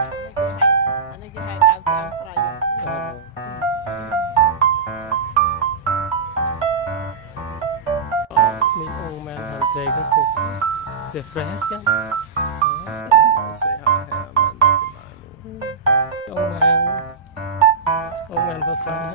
anh cái hai đào cho ăn trái mình ông man han tre cái cookies refresh kan Say hi här men det är bara ông man får säga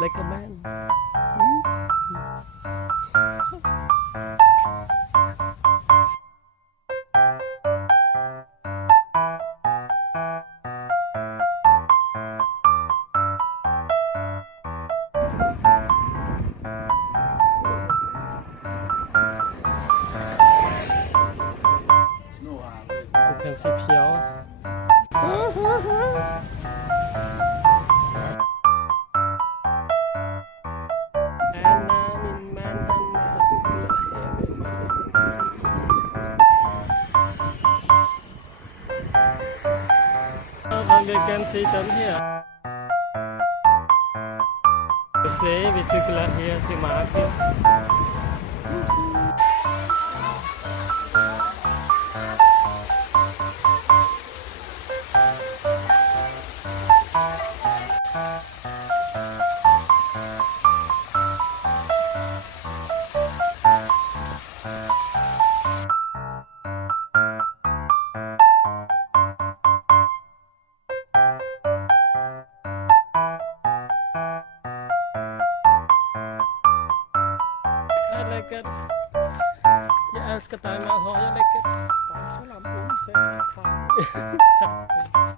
like a man. Du kan se fjärr. Vi kan se den här. Vi cyklar här till marken. Jag lägger. Jag älskar dig med att ha. Jag lägger. Tack så mycket.